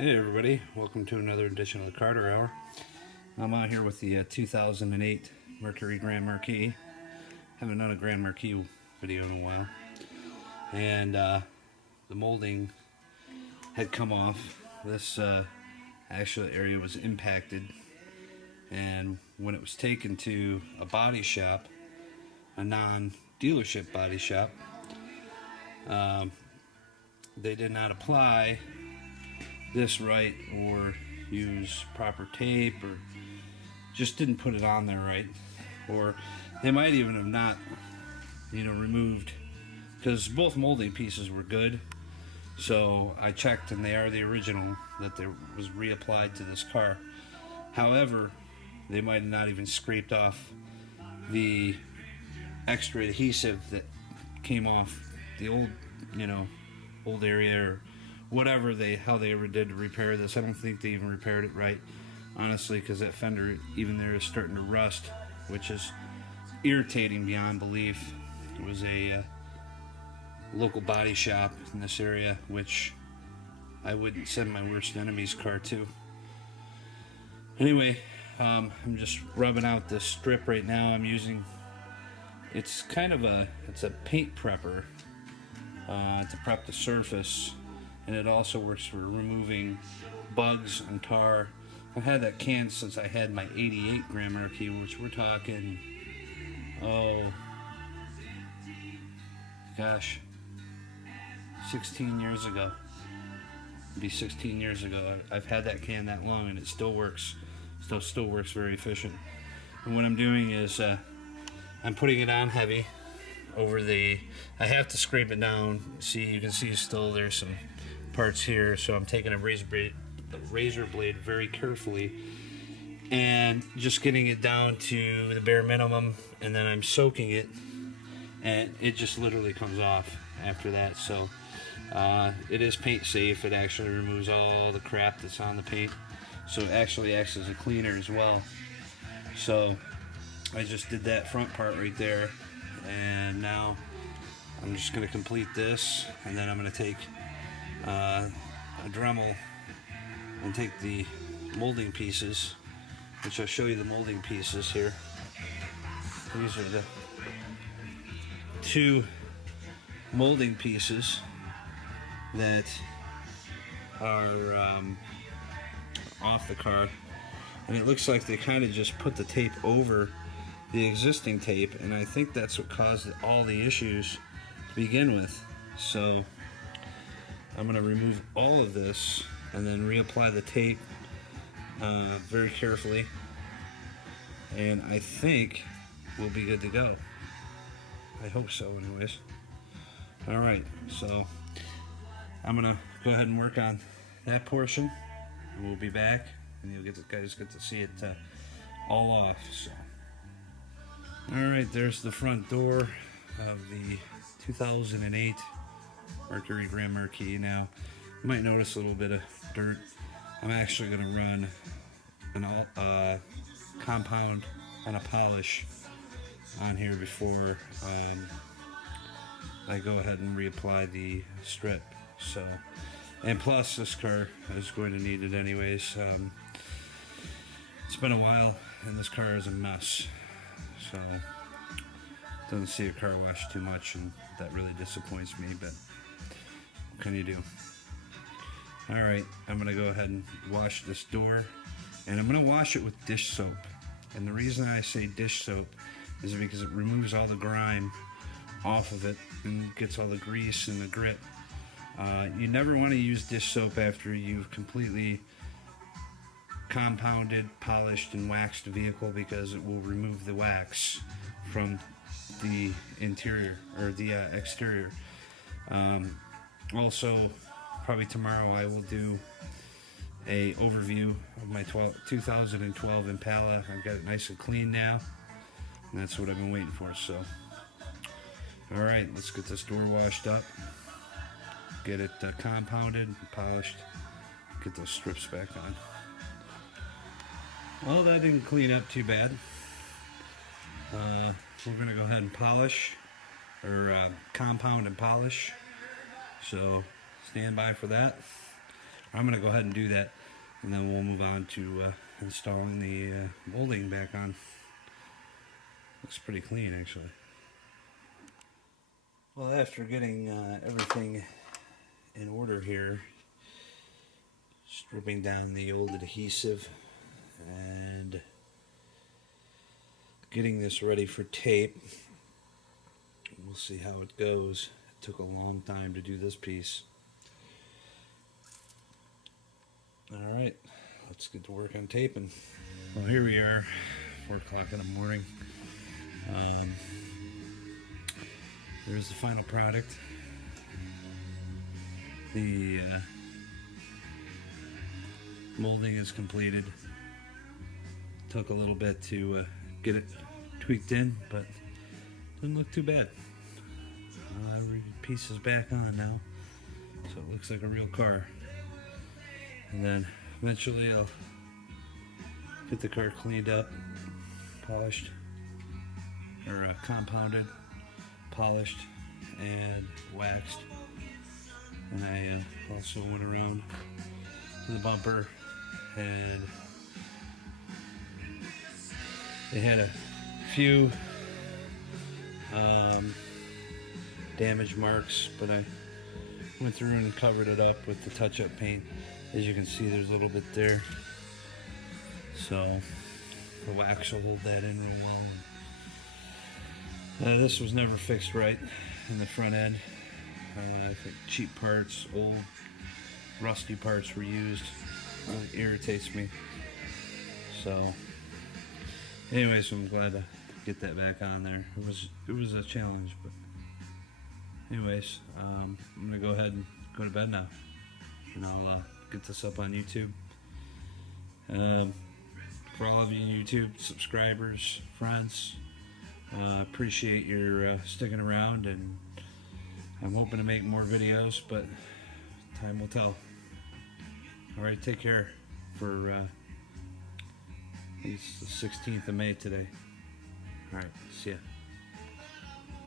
Hey everybody, welcome to another edition of the Carter Hour. I'm out here with the 2008 Mercury Grand Marquis. Haven't done a Grand Marquis video in a while. And the molding had come off. This actual area was impacted, and when it was taken to a body shop, a non-dealership body shop, they did not apply this right or use proper tape, or just didn't put it on there right, or they might even have not removed, because both molding pieces were good. So I checked and they are the original that there was reapplied to this car. However, they might have not even scraped off the extra adhesive that came off the old area, or whatever how they ever did to repair this. I don't think they even repaired it right, honestly, because that fender even there is starting to rust, which is irritating beyond belief. It was a local body shop in this area, which I wouldn't send my worst enemy's car to. Anyway, I'm just rubbing out this strip right now. I'm using, it's a paint prepper to prep the surface, and it also works for removing bugs and tar. I've had that can since I had my 88 Grand Marquis, which we're talking, 16 years ago. It'd be 16 years ago. I've had that can that long, and it still works. Still works very efficient. And what I'm doing is I'm putting it on heavy over I have to scrape it down. See, you can see still there's some parts here, so I'm taking a razor blade very carefully and just getting it down to the bare minimum, and then I'm soaking it, and it just literally comes off after that. So it is paint safe. It actually removes all the crap that's on the paint, so it actually acts as a cleaner as well. So I just did that front part right there, and now I'm just going to complete this, and then I'm going to take a Dremel and take the molding pieces, which I'll show you the molding pieces here. These are the two molding pieces that are off the car, and it looks like they kind of just put the tape over the existing tape, and I think that's what caused all the issues to begin with. So I'm going to remove all of this and then reapply the tape very carefully, and I think we'll be good to go. I hope so anyways. Alright, so I'm going to go ahead and work on that portion, and we'll be back, and you guys get to see it all off. So, alright, there's the front door of the 2008 Mercury Grand Marquis. Now, you might notice a little bit of dirt. I'm actually going to run a compound and a polish on here before I go ahead and reapply the strip. So, and plus this car is going to need it anyways. It's been a while, and this car is a mess, so doesn't see a car wash too much, and that really disappoints me, but what can you do? Alright, I'm going to go ahead and wash this door, and I'm going to wash it with dish soap. And the reason I say dish soap is because it removes all the grime off of it and gets all the grease and the grit. You never want to use dish soap after you've completely compounded, polished, and waxed the vehicle, because it will remove the wax from the interior or the exterior. Also, probably tomorrow I will do a overview of my 2012 Impala. I've got it nice and clean now, and that's what I've been waiting for. So, all right, let's get this door washed up, get it compounded and polished, get those strips back on. Well, that didn't clean up too bad. We're going to go ahead and polish, or compound and polish. So stand by for that. I'm going to go ahead and do that, and then we'll move on to installing the molding back on. Looks pretty clean, actually. Well, after getting everything in order here, stripping down the old adhesive and getting this ready for tape, we'll see how it goes. It took a long time to do this piece. Alright, let's get to work on taping. Well, here we are, 4 o'clock in the morning. There's the final product. The molding is completed. Took a little bit to get it tweaked in, but doesn't look too bad. Piece is back on now, so it looks like a real car. And then eventually I'll get the car cleaned up, polished, or compounded, polished, and waxed. And I also went around to the bumper, and they had a few damage marks, but I went through and covered it up with the touch-up paint. As you can see, there's a little bit there, so the wax will hold that in real well. This was never fixed right in the front end. I think cheap parts, old rusty parts were used. It really irritates me. So anyway, so I'm glad to get that back on there. It was a challenge, but anyways, I'm gonna go ahead and go to bed now, and I'll get this up on YouTube. For all of you YouTube subscribers, friends, appreciate your sticking around, and I'm hoping to make more videos, but time will tell. Alright, take care. For it's the 16th of May today. Alright, see ya.